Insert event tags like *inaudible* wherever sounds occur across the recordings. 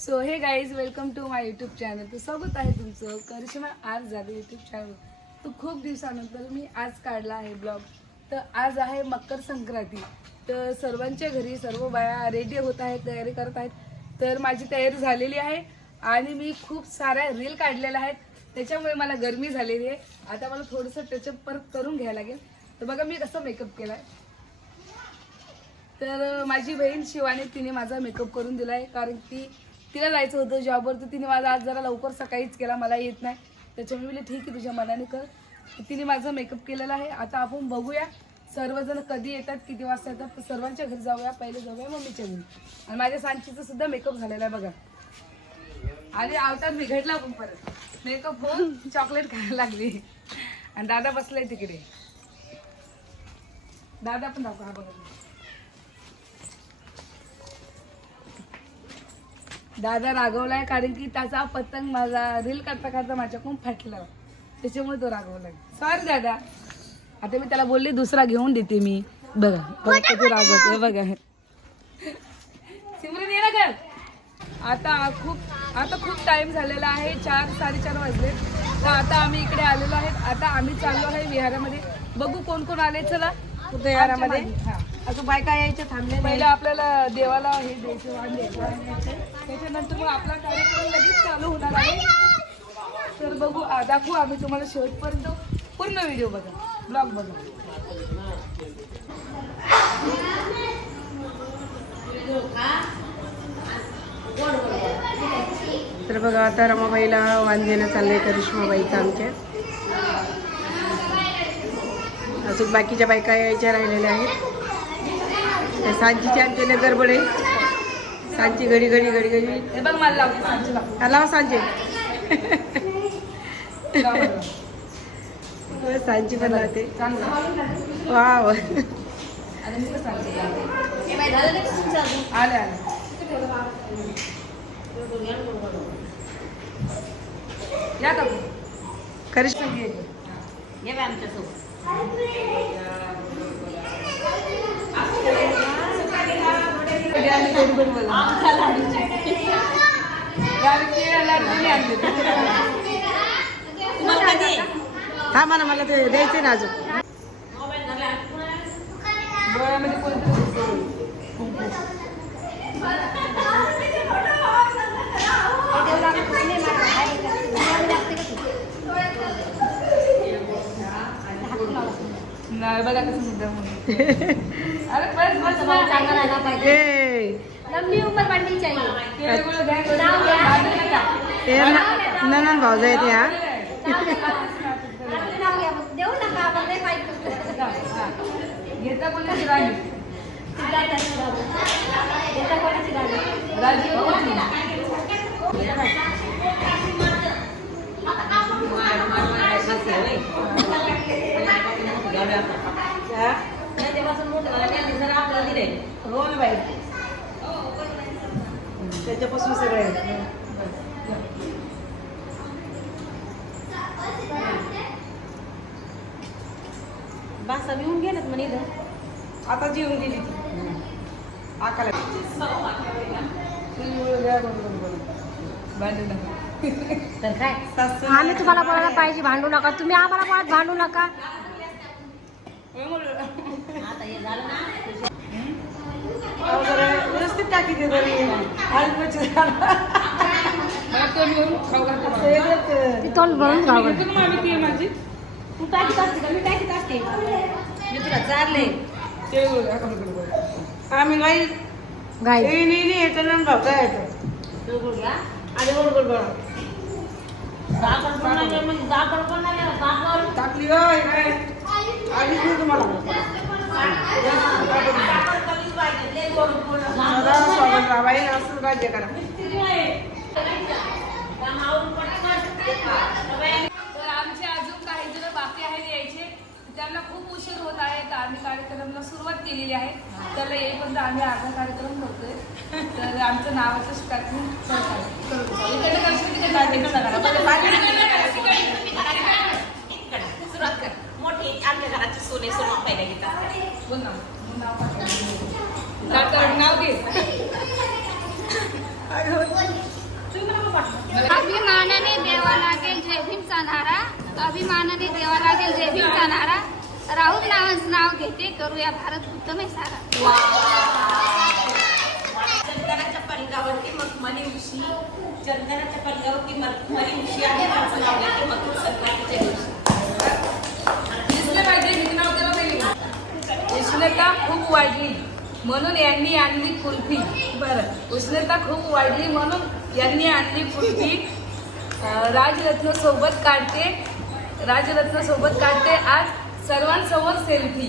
So hey guys welcome to my YouTube channel तर स्वागत आहे तुमचं. करिश्मा आज जाधव यूट्यूब चॅनल तर खूप दिवसानंतर मी आज काढला आहे ब्लॉग. तर आज आहे मकर संक्रांती. तर सर्वांच्या घरी सर्व बाया रेडी होत आहेत तयारी करत आहेत. तर माझी तयारी झालेली आहे आणि मी खूप साऱ्या रील काढलेल्या आहेत. त्याच्यामुळे मला गरमी झालेली आहे. आता मला थोडंसं टचअप परत करून घ्यायला लागेल. तर बघा मी कसं मेकअप केला आहे तर माझी बहीण शिवाने तिने माझा मेकअप करून दिला आहे कारण की तिला जायचं होतं जॉबवर तर तिने माझा आज जरा लवकर सकाळीच केला मला येत नाही. त्याच्यामुळे मी ठीक आहे तुझ्या मनाने कर. तिने माझा मेकअप केलेला आहे. आता आपण बघूया सर्वजण कधी येतात किती वाजता येतात तर सर्वांच्या घरी जाऊया पहिले जाऊया मम्मीच्या घरी. आणि माझ्या सांचीचा सुद्धा मेकअप झालेला आहे बघा. आणि आवतात बिघडला पण परत. मेकअप होऊन चॉकलेट खायला लागली. आणि दादा बसलाय तिकडे. दादा पण दाखवा हा बघा. दादा रागवलाय कारण की त्याचा पतंग माझा रील करता करता माझ्याकडून फाटला. त्याच्यामुळे तो रागवलाय. सॉरी दादा. आता मी त्याला बोलले दुसरा घेऊन देते मी. बघा बघा किती रागवतोय बघा. सिमरन ये ना घर. आता खूप आता खूप टाइम झालेला आहे चार साडेचार वाजले. तर आता आम्ही इकडे आलेलो आहेत. आता आम्ही चाललो आहे विहारामध्ये. बघू कोण कोण आले चला. विहारामध्ये? अजून बायका यायच्या थांबले पहिलं आपल्याला देवाला हे द्यायचं वाण द्यायचं. त्याच्यानंतर मग आपला कार्यक्रम लगेच चालू होणार आहे. तर बघू दाखवू आम्ही तुम्हाला शेवटपर्यंत पूर्ण व्हिडिओ बघा ब्लॉग बघा. तर बघा आता रमाबाईला वाण देणं चाललंय करिश्माबाईचं आमच्या. अजून बाकीच्या बायका यायच्या राहिलेल्या आहेत. त्या सांजीची आमच्या गडबड आहे सांची घडी घडी घडी घडी. हे बघ मला लावते सांची लाव. आला सांजे लाव बरं. सांची पण लावते चांगलं. वा आणि सांची लावते. आले आले. या का करिश्मा हा मला मला ते द्यायचे ना अजून. नाही बघा कसं मुद्दा *laughs* अरे बस बस बस. ए लंबी उम्र बढ़नी चाहिए। तिळगुळ घ्या, गोड घ्या, भाजी नका. ते ननन भाऊ जायत या देऊ नका आपण नाही पाहिजे हा. घेता कोणाची राणी कोणती? हो ना बाई. त्याच्यापासून सगळे बस येऊन गेलेत म्हणे इथं. आता जेवून गेली ती. आकाला. भांडू नका. तर काय? आम्ही तुम्हाला बोलायला पाहिजे भांडू नका. तुम्ही आम्हाला बोलत भांडू नका. आणि म्हणजे मला तोंड भरून खाऊ घालतो ती ती माझी. तू टाकीत असते का? मी टाकीत असते? मी तुला चारले. गोड. आम्ही नाही गाई. नाही नाही नाही येतो ना भाऊ काय येतो आणि गोड गोड गोड टाकली होय काय? आधीच नाही तुम्हाला. राज्य करा तर आमचे अजून काही जण बाकी आहेत यायचे त्यांना खूप उशीर होत आहे तर आम्ही कार्यक्रमाला सुरुवात केलेली आहे त्याला येईपर्यंत आम्ही अर्धा कार्यक्रम करतोय तर आमचं नावाचं स्टार्टिंग इकडे उत्तम सारा चंदनाच्या पलिंगावरती मग मनी उशी. चंदनाच्या पलिंगावरती मग मनी उशी आहे त्याचं नाव घेते मग संक्रांतीच्या दिवशी दिसले पाहिजे नाव वेगळं. उष्णता खूप वाढली म्हणून यांनी आणली कुल्फी. बरं. उष्णता खूप वाढली म्हणून यांनी आणली कुल्फी. अं, राजरत्न सोबत काढते. राजरत्न सोबत काढते आज सर्वांसमोर सेल्फी.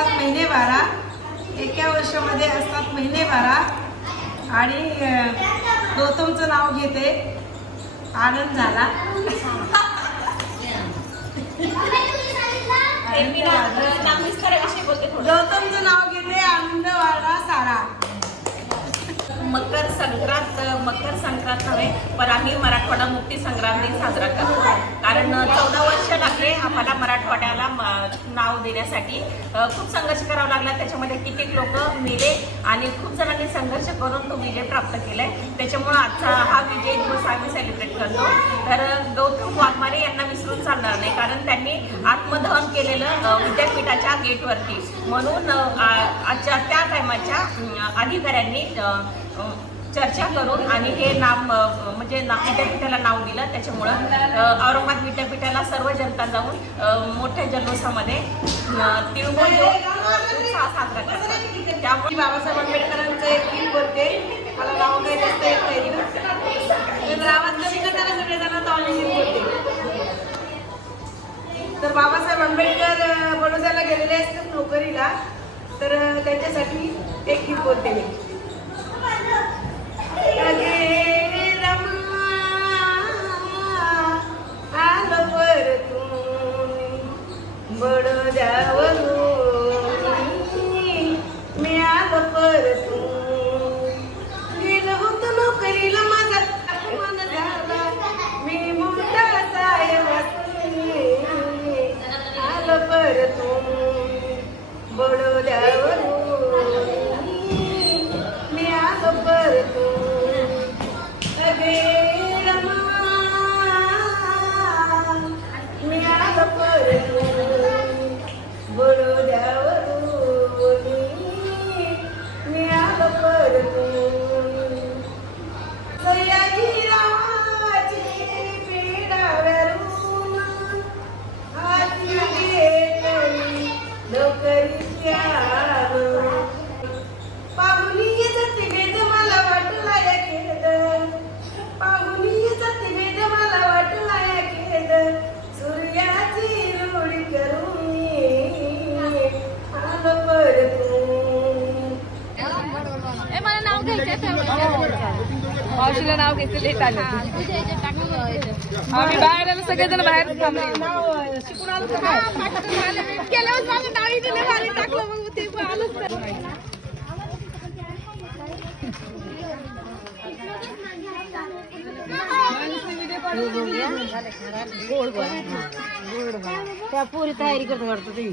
असतात महिने बारा. एका वर्षामध्ये असतात महिने बारा. आणि *laughs* गौतमचं नाव घेते आनंद झाला गौतमचं नाव घेते आनंद वाढला सारा. मकर संक्रांत मकर संक्रांत नव्हे पण आम्ही मराठवाडा मुक्ती संग्राम दिन साजरा करतो. कारण चौदा वर्ष लागले आम्हाला मराठवाड्याला नाव देण्यासाठी. खूप संघर्ष करावा लागला. त्याच्यामध्ये कितीक लोक मेले आणि खूप जणांनी संघर्ष करून तो विजय प्राप्त केला आहे त्याच्यामुळं आजचा हा विजय दिवस आम्ही सेलिब्रेट करतो. तर गौतम वाघमारे यांना विसरून चालणार नाही. कारण त्यांनी आत्मदहन केलेलं विद्यापीठाच्या गेटवरती म्हणून आजच्या त्या टायमाच्या अधिकाऱ्यांनी चर्चा करून आणि हे नाम म्हणजे ना विद्यापीठाला नाव दिलं. त्याच्यामुळं औरंगाबाद विद्यापीठाला सर्व जनता जाऊन मोठ्या जल्लोषामध्ये अ, तिळगुळ उत्साह साजरा करतात. त्यामुळे बाबासाहेब आंबेडकरांचं एक गीत बोलते. मला नाव काही जास्त येत नाही पण करताना बोलते. तर बाबासाहेब आंबेडकर बडोद्याला गेलेले असतात नोकरीला. तर त्याच्यासाठी एक गीत बोलते मी. अगे मावशीला नाव घेतले लेट आले. आम्ही बाहेर आलो सगळेजण बाहेर. त्या पुरी तयारी करत वाटतं तुम्ही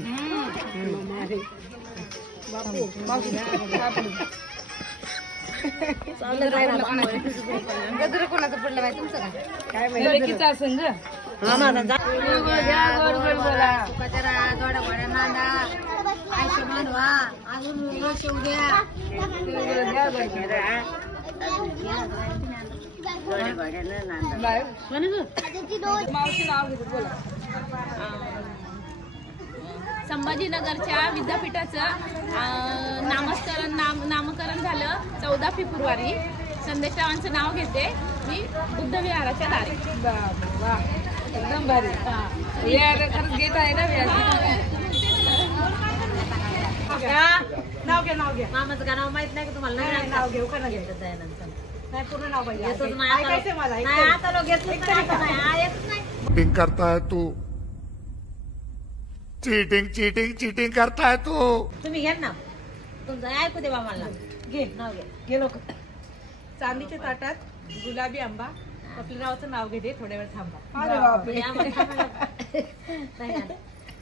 गजर कोणाचं पडलं माहिती तुमचं काय? ग उद्या मावशी नाव घेते बोला. संभाजीनगरच्या विद्यापीठाचं नामस्करण नाम नामकरण झालं चौदा फेब्रुवारी. संदेशरावांचं नाव घेते मी बुद्ध विहाराच्या दारी. एकदम भारी. विहार खरंच गेट आहे ना विहार. नाव घ्या नाव घ्या. मामाचं का नाव माहीत नाही का तुम्हाला? नाव घेऊ का नाही. नंतर? नाही पूर्ण नाव पाहिजे. आता ऐकायचंय मला नाही ऐकायचं. आता लोक घेतलं तरी का? नाही. येतच नाही. चीटिंग करता है तू चीटिंग चीटिंग चीटिंग करता है तू. तुम्ही घ्या ना. तुमचं ऐकू दे मामाला घे नाव घे. घे लोक चांदीच्या ताटात गुलाबी आंबा. आपल्या नावाचं नाव घेते थोड्या वेळ थांबा. अरे बापरे. आम्हाला थांबायला- नाही. ना.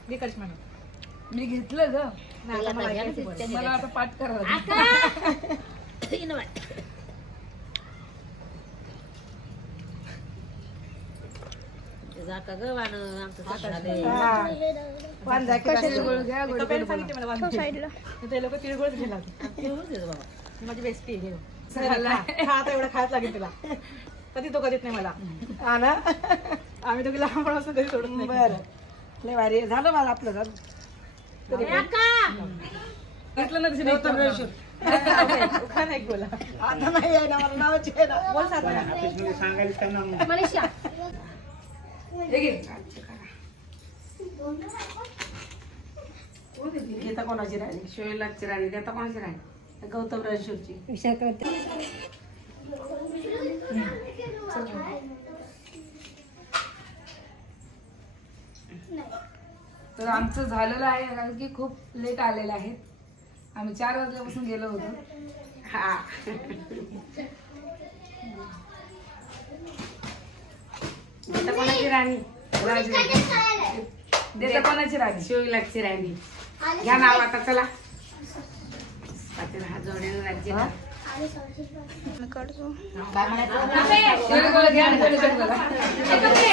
मी करिश्मा नाव. मी घेतलं ग. नाही, आता मला ऐकायचं बोल. मला आता पाठ करावं लागेल. *laughs* ग वाणं, आमचं सासराले. हा. की. गोळ घ्या, गोड गोड सांगितले मला ते लोक तिळगुळच बाबा. ही माझी बेस्टी आहे. खा. आता एवढं खायच लागेल तिला. कधी तो कधीच नाही मला. हा ना? आम्ही दोघी लहानपणापासून कधी सोडत नाही. बरं. लय भारी. आहे. झालं मला आपलं झालं. तरी पण. घेतलं ना तिने उत्तर प्रदेश. खा नाही बोला आता नाही आहे ना मला नावाची आहे ना बोल हे घे. घेता कोणाची राणी शोयलाची राणी देता कोणाची राणी गौतम रणशूरची तर आमचं झालेलं आहे कारण की खूप लेट आलेलं आहे आम्ही चार वाजल्यापासून गेलो होतो. हा. देता कोणाची राणी? राजू देता कोणाची राणी? शोयलाची राणी. घ्या नाव आता चला. हात जोड्यानं राज्य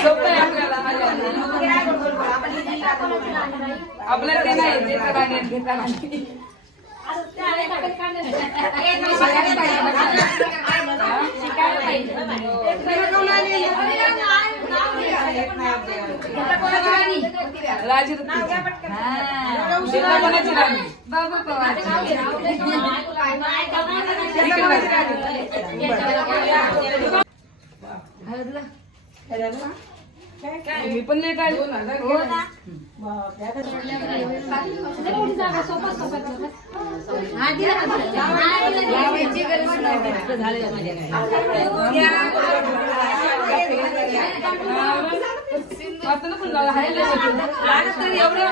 आपल्याला आपल्याला ते नाही देता राणी आणि घेता राणी. राजरत्न देता कोणाची राणी बाबा पवार मी पण लेट आली हो ना आता ना पण लावा, हाय लय मोठी. लहान तरी एवढं?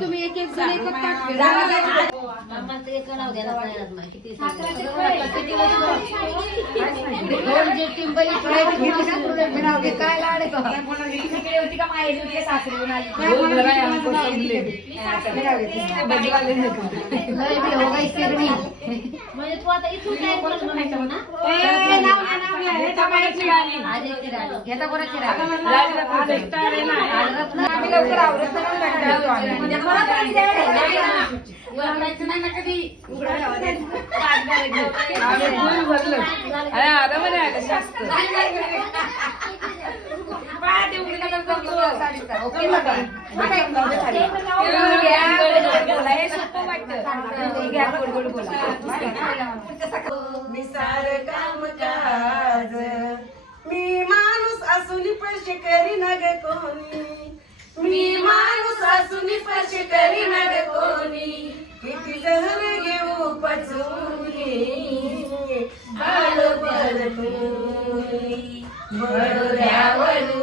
तुम्ही एक एक जण एकच नाही. ना. काय लाड आहे का? हो, जरा आहे, आमको समजले. ते बदला लेने को. लय बी हो गई सिरणी. म्हणजे तू आता इथून काय बोलत म्हणायचं म्हणा आज एक राणी. घेता कोणाची राणी? राजरत्न. रत्न नाही. ना. उघडायचं नाही ना कधी. अरे आलं शास्त्र. हे काम काज मी माणूस असून पैसे करी न ग कोणी. मी माणूस असून पैसे करी न किती जहर घेऊ पचवून बाल परतून बरोऱ्यावर